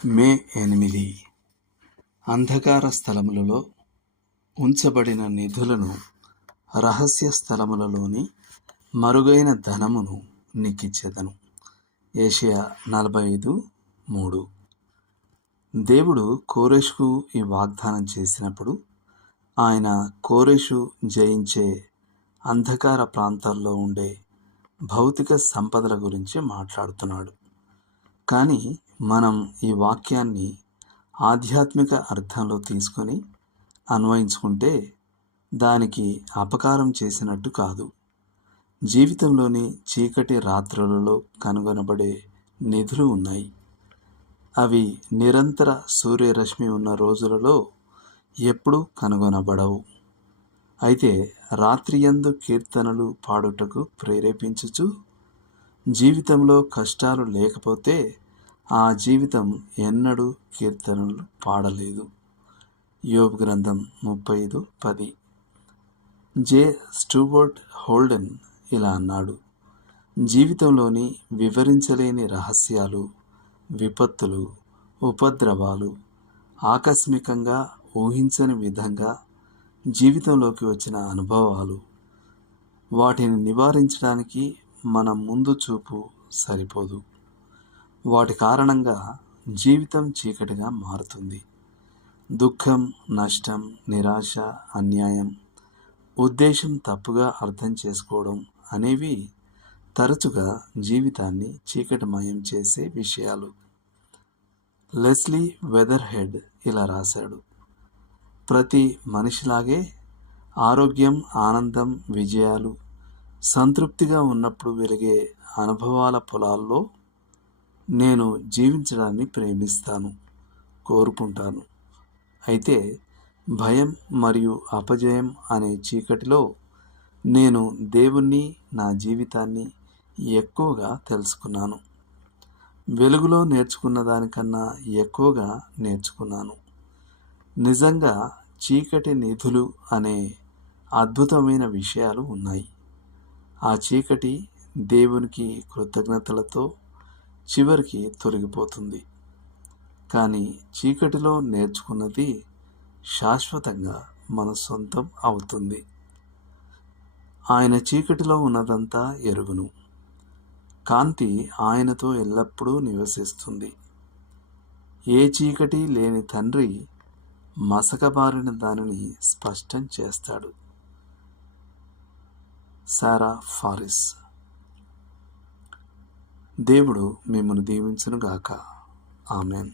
మే 8 అంధకార స్థలములలో ఉంచబడిన నిధులను, రహస్య స్థలములలోని మరుగైన ధనమును నీకిచ్చెదను. యెషయా 45:3. దేవుడు కోరెషుకు ఈ వాగ్దానం చేసినప్పుడు ఆయన కోరెషు జయించే అంధకార ప్రాంతాల్లో ఉండే భౌతిక సంపదల గురించి మాట్లాడుతున్నాడు. కానీ మనం ఈ వాక్యాన్ని ఆధ్యాత్మిక అర్థంలో తీసుకొని అన్వయించుకుంటే దానికి అపకారం చేసినట్టు కాదు. జీవితంలోని చీకటి రాత్రులలో కనుగొనబడే నిధులు ఉన్నాయి. అవి నిరంతర సూర్యరశ్మి ఉన్న రోజులలో ఎప్పుడూ కనుగొనబడవు. అయితే రాత్రియందు కీర్తనలు పాడుటకు ప్రేరేపించుచు, జీవితంలో కష్టాలు లేకపోతే ఆ జీవితం ఎన్నడూ కీర్తనలు పాడలేదు. యోబు గ్రంథం 35:10. జే. స్టూవర్ట్ హోల్డెన్ ఇలా అన్నాడు: జీవితంలోని వివరించలేని రహస్యాలు, విపత్తులు, ఉపద్రవాలు, ఆకస్మికంగా ఊహించని విధంగా జీవితంలోకి వచ్చిన అనుభవాలు, వాటిని నివారించడానికి మన ముందు చూపు సరిపోదు. వాటి కారణంగా జీవితం చీకటిగా మారుతుంది. దుఃఖం, నష్టం, నిరాశ, అన్యాయం, ఉద్దేశం తప్పుగా అర్థం చేసుకోవడం అనేవి తరచుగా జీవితాన్ని చీకటిమయం చేసే విషయాలు. లెస్లీ వెదర్హెడ్ ఇలా రాశాడు: ప్రతి మనిషిలాగే ఆరోగ్యం, ఆనందం, విజయాలు, సంతృప్తిగా ఉన్నప్పుడు వెలిగే అనుభవాల పొలాల్లో నేను జీవించడాన్ని ప్రేమిస్తాను, కోరుకుంటాను. అయితే భయం మరియు అపజయం అనే చీకటిలో నేను దేవుణ్ణి, నా జీవితాన్ని ఎక్కువగా తెలుసుకున్నాను. వెలుగులో నేర్చుకున్న దానికన్నా ఎక్కువగా నేర్చుకున్నాను. నిజంగా చీకటి నిధులు అనే అద్భుతమైన విషయాలు ఉన్నాయి. ఆ చీకటి దేవునికి కృతజ్ఞతలతో చివరికి తొలగిపోతుంది. కానీ చీకటిలో నేర్చుకున్నది శాశ్వతంగా మన సొంతం అవుతుంది. ఆయన చీకటిలో ఉన్నదంతా ఎరుగును. కాంతి ఆయనతో ఎల్లప్పుడూ నివసిస్తుంది. ఏ చీకటి లేని తండ్రి మసకబారిన దానిని స్పష్టం చేస్తాడు. సారా ఫారిస్. దేవుడు మిమ్మల్ని దీవించునుగాక. ఆమెన్.